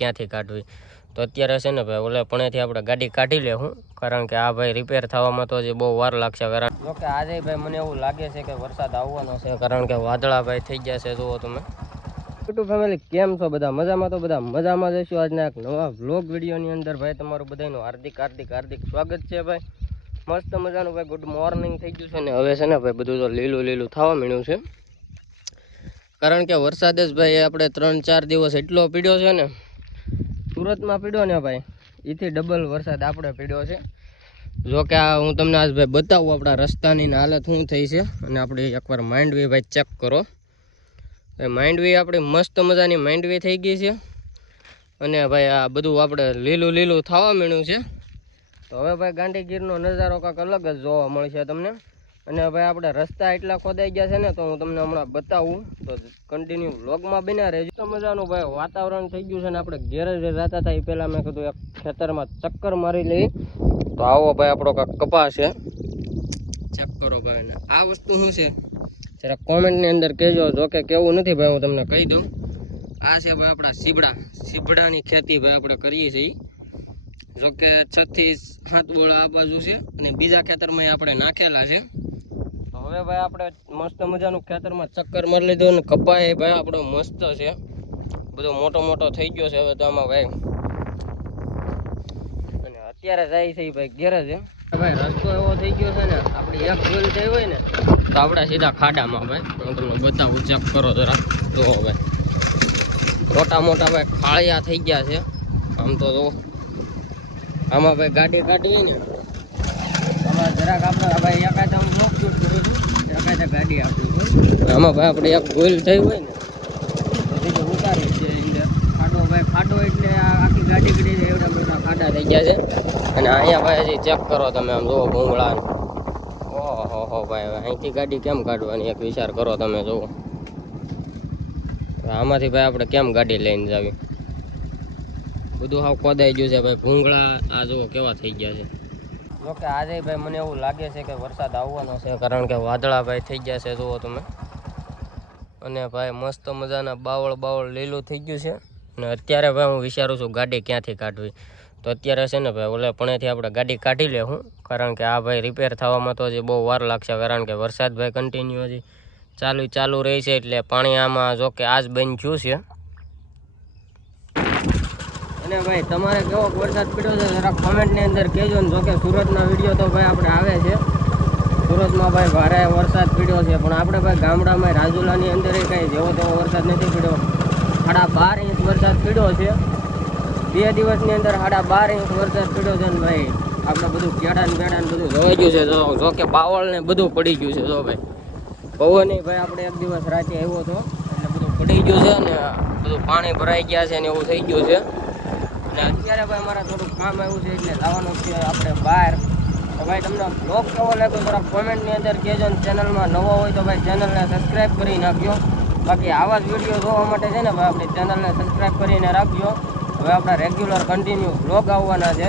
ક્યાંથી કાઢવી તો અત્યારે છે ને ભાઈ ઓલે પણેથી આપણે ગાડી કાઢી લેવું કારણ કે આ ભાઈ રિપેર થવામાં તો હજી બહુ વાર લાગશે કારણ જોકે આજે ભાઈ મને એવું લાગે છે કે વરસાદ આવવાનો છે કારણ કે વાદળા ભાઈ થઈ ગયા છે જુઓ તમે યુટ્યુબ ફેમિલી કેમ છો બધા મજામાં તો બધા મજામાં જઈશું આજના એક નવા વ્લોગ વિડીયોની અંદર ભાઈ તમારું બધાનું હાર્દિક હાર્દિક હાર્દિક સ્વાગત છે ભાઈ મસ્ત મજાનું ભાઈ ગુડ મોર્નિંગ થઈ ગયું છે ને હવે છે ને ભાઈ બધું તો લીલું લીલું થવા માંડ્યું છે કારણ કે વરસાદ જ ભાઈ આપણે 3-4 દિવસ એટલો પીડ્યો છે ને સુરતમાં પીડ્યો ને ભાઈ એથી ડબલ વરસાદ આપણે પીડ્યો છે જો કે આ હું તમને આજ ભાઈ બતાવું આપણા રસ્તાની હાલત શું થઈ છે અને આપણે એકવાર માંડવી ભાઈ ચેક કરો માંડવી આપણી મસ્ત મજાની માંડવી થઈ ગઈ છે અને ભાઈ આ બધું આપણે લીલું લીલું થવા માંડ્યું છે તો હવે ભાઈ ગાંધીગીરનો નજારો કાંઈક અલગ જ જોવા મળશે તમને અને ભાઈ આપણે રસ્તા એટલા ખોદાઈ ગયા છે ને તો હું તમને હમણાં બતાવું તો કન્ટિન્યુ વ્લોગમાં બન્યા રહેજો તો મજાનું ભાઈ વાતાવરણ થઈ ગયું છે ને આપણે ઘેરે જે જતા હતા એ પહેલાં મેં કીધું એક ખેતરમાં ચક્કર મારી લઈ તો આવો ભાઈ આપણો કાંઈક કપાસ છે ચેક કરો ભાઈ ને આ વસ્તુ શું છે જરા કોમેન્ટની અંદર કહેજો જો કે કેવું નથી ભાઈ હું તમને કહી દઉં આ છે ભાઈ આપણા સીબડાની ખેતી ભાઈ આપણે કરીએ છીએ જોકે 6 થી 7 બોળ આ બાજુ છે અને બીજા ખેતરમાં આપણે નાખેલા છે તો હવે ભાઈ આપણે મસ્ત મજાનું ખેતરમાં ચક્કર મારી લીધું અને કપાય ભાઈ આપણો મસ્ત છે બધો મોટો મોટો થઈ ગયો છે હવે તો આમાં ભાઈ અને અત્યારે જાય છે ભાઈ ઘેરે છે ભાઈ રસ્તો એવો થઈ ગયો છે ને આપણી એક ભૂલ થઈ હોય ને તો આપણે સીધા ખાડામાં ભાઈ હું તમને બતાવું ચેક કરો જરા તો ભાઈ મોટા મોટા ભાઈ ખાળિયા થઈ ગયા છે આમ તો જો આમાં ભાઈ ગાડી કાઢવી ને આમાં જરાક આપણે ભાઈ એકાદ આમ બ્લોક શૂટ કરીશું એકાદ ગાડી આપીશું આમાં ભાઈ આપણે એક ગોલ થઈ હોય ને તો સીધું ઉતારી છે અંદર ખાડો ભાઈ ખાડો એટલે આખી ગાડી ગડી એવડા મોટા ખાડા થઈ ગયા છે અને અહીંયા ભાઈ હજી ચેક કરો તમે આમ જુઓ ભૂંગળા ઓહો ભાઈ અહીંથી ગાડી કેમ કાઢવાની એક વિચાર કરો તમે જુઓ આમાંથી ભાઈ આપણે કેમ ગાડી લઈને જાવી બધું હાવ ખોદાઈ ગયું છે ભાઈ ભૂંગળા આ જુઓ કેવા થઈ ગયા છે જોકે આજે ભાઈ મને એવું લાગે છે કે વરસાદ આવવાનો છે કારણ કે વાદળા ભાઈ થઈ ગયા છે જુઓ તમે અને ભાઈ મસ્ત મજાના બાવળ લીલું થઈ ગયું છે અને અત્યારે ભાઈ હું વિચારું છું ગાડી ક્યાંથી કાઢવી તો અત્યારે છે ને ભાઈ ઓલે પણેથી આપણે ગાડી કાઢી લેવું કારણ કે આ ભાઈ રિપેર થવામાં તો હજી બહુ વાર લાગશે કારણ કે વરસાદ ભાઈ કન્ટિન્યુ હજી ચાલુ રહી છે એટલે પાણી આમાં જો કે આજ બંધ થયું છે અને ભાઈ તમારે કેવો વરસાદ પડ્યો છે જરા કોમેન્ટની અંદર કહેજો ને જોકે સુરતના વિડીયો તો ભાઈ આપણે આવે છે સુરતમાં ભાઈ ભારે વરસાદ પડ્યો છે પણ આપણે ભાઈ ગામડામાં રાજુલાની અંદર કંઈ જેવો તેવો વરસાદ નથી પડ્યો 12.5 ઇંચ વરસાદ પડ્યો છે 2 દિવસની અંદર 12.5 ઇંચ વરસાદ પડ્યો છે ને ભાઈ આપણે બધું કેળા ને બધું ધોવાઈ ગયું છે જો કે બાવળ ને બધું પડી ગયું છે જો ભાઈ પવન ભાઈ આપણે એક દિવસ રાતે આવ્યો હતો એટલે બધું પડી ગયું છે ને બધું પાણી ભરાઈ ગયા છે ને એવું થઈ ગયું છે અને અત્યારે ભાઈ મારે થોડુંક કામ આવ્યું છે એટલે જવાનું છે આપણે બહાર તો ભાઈ તમને બ્લોગ કેવો લાગ્યો જરા કોમેન્ટની અંદર કહેજો ને ચેનલમાં નવો હોય તો ભાઈ ચેનલને સબસ્ક્રાઈબ કરી નાખજો બાકી આવા જ વિડીયો જોવા માટે છે ને ભાઈ આપણી ચેનલને સબસ્ક્રાઈબ કરીને રાખજો હવે આપણા રેગ્યુલર કન્ટિન્યુ બ્લોગ આવવાના છે